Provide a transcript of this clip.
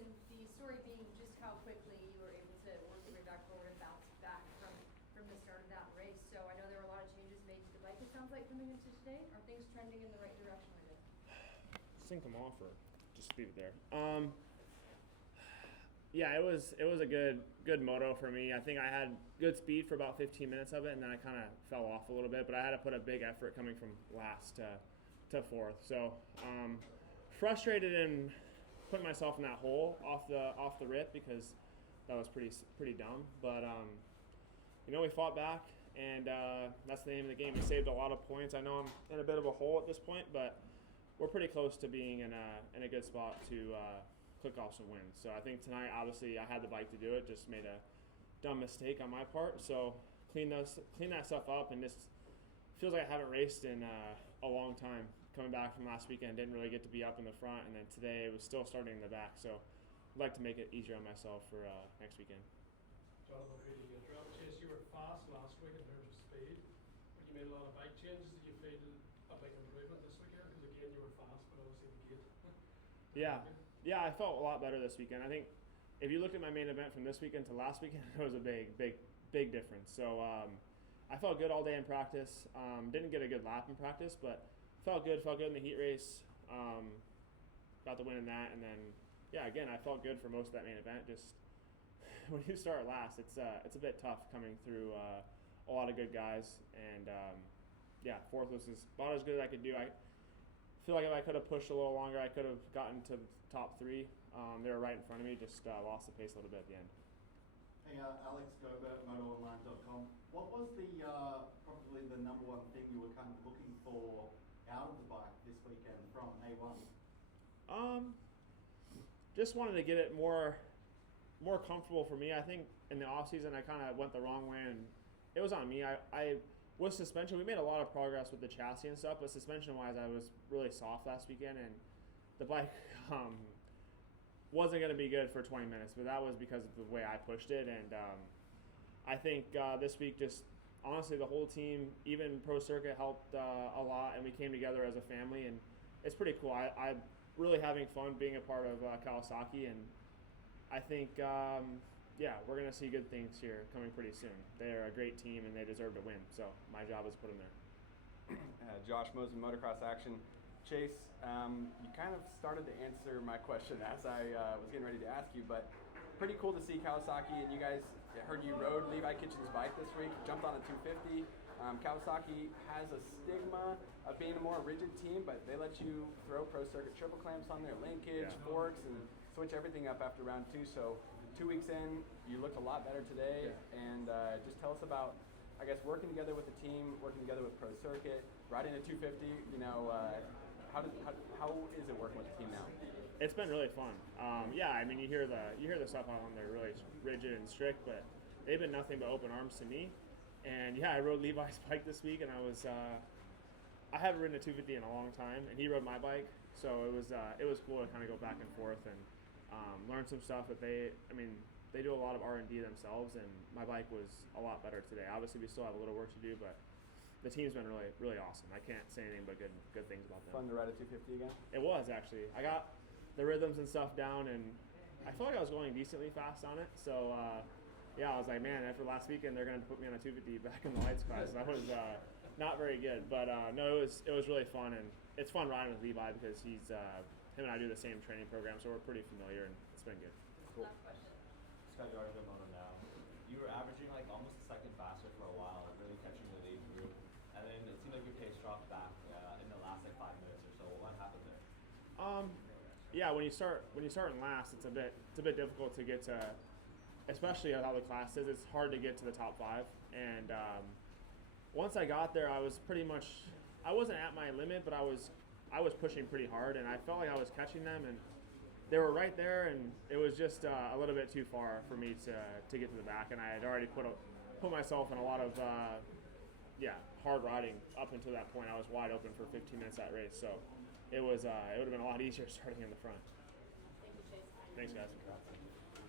and the story being just how quickly you were able to work your way back forward and bounce back from the start of that race. So I know there were a lot of changes made to the bike, it sounds like, coming into today. Are things trending in the right direction with it? Sync them off or just leave it there. Yeah, it was a good moto for me. I think I had good speed for about 15 minutes of it, and then I kind of fell off a little bit. But I had to put a big effort coming from last to fourth. So frustrated in putting myself in that hole off the rip because that was pretty dumb. But we fought back, and that's the name of the game. We saved a lot of points. I know I'm in a bit of a hole at this point, but we're pretty close to being in a good spot to click off some wins. So I think tonight, obviously, I had the bike to do it. Just made a dumb mistake on my part. So clean that stuff up, and just feels like I haven't raced in a long time. Coming back from last weekend, didn't really get to be up in the front, and then today it was still starting in the back. So I'd like to make it easier on myself for next weekend. Jonathan, who did you interrupt? Chase, you were fast last week in terms of speed, but you made a lot of bike changes. Did you feel a big improvement this weekend? Because again, you were fast, but obviously the gate. Yeah, I felt a lot better this weekend. I think if you looked at my main event from this weekend to last weekend, it was a big difference. So I felt good all day in practice. Didn't get a good lap in practice, but felt good in the heat race. Got the win in that, and then again, I felt good for most of that main event. Just when you start last, it's a bit tough coming through a lot of good guys, and fourth was about as good as I could do. I feel like if I could have pushed a little longer, I could have gotten to the top three. They were right in front of me, just lost the pace a little bit at the end. Hey, Alex Gobert, MotoOnline.com. What was probably the number one thing you were kind of looking for out of the bike this weekend from A1? Just wanted to get it more comfortable for me. I think in the off season I kind of went the wrong way, and it was on me. I with suspension, we made a lot of progress with the chassis and stuff, but suspension wise I was really soft last weekend, and the bike wasn't going to be good for 20 minutes, but that was because of the way I pushed it. And I think this week, just honestly, the whole team, even Pro Circuit, helped a lot, and we came together as a family, and it's pretty cool. I'm really having fun being a part of Kawasaki, and I think, we're going to see good things here coming pretty soon. They're a great team, and they deserve to win, so my job is to put them there. Josh Mosen, Motocross Action. Chase, you kind of started to answer my question as I was getting ready to ask you, but pretty cool to see Kawasaki, and you guys, I heard you rode Levi Kitchen's bike this week, jumped on a 250. Kawasaki has a stigma of being a more rigid team, but they let you throw Pro Circuit triple clamps on their linkage, forks, and switch everything up after round 2. So 2 weeks in, you looked a lot better today, and just tell us about, I guess, working together with the team, working together with Pro Circuit, riding a 250, how is it working with the team now? It's been really fun. I mean, you hear the stuff on there really rigid and strict, but they've been nothing but open arms to me. And I rode Levi's bike this week, and I haven't ridden a 250 in a long time, and he rode my bike, so it was cool to kind of go back and forth and learn some stuff that they do a lot of R&D themselves, and my bike was a lot better today. Obviously, we still have a little work to do, but the team's been really, really awesome. I can't say anything but good things about them. Fun to ride a 250 again? It was, actually. I got the rhythms and stuff down, and I felt like I was going decently fast on it. So, I was like, man, after last weekend, they're going to put me on a 250 back in the lights class. That was not very good. But, no, it was really fun, and it's fun riding with Levi because him and I do the same training program, so we're pretty familiar, and it's been good. Cool. Last question. Scott, you're the moto now. You were averaging like almost a second faster for a while, really catching the lead through. And then it seemed like your pace dropped back in the last 5 minutes or so. What happened there? When you start in last, it's a bit difficult to get to, especially at how the class is. It's hard to get to the top 5. And once I got there, I wasn't at my limit, but I was pushing pretty hard, and I felt like I was catching them, and they were right there, and it was just a little bit too far for me to get to the back, and I had already put myself in a lot of hard riding up until that point. I was wide open for 15 minutes that race, so it would have been a lot easier starting in the front. Thank you, Chase. Thanks, guys.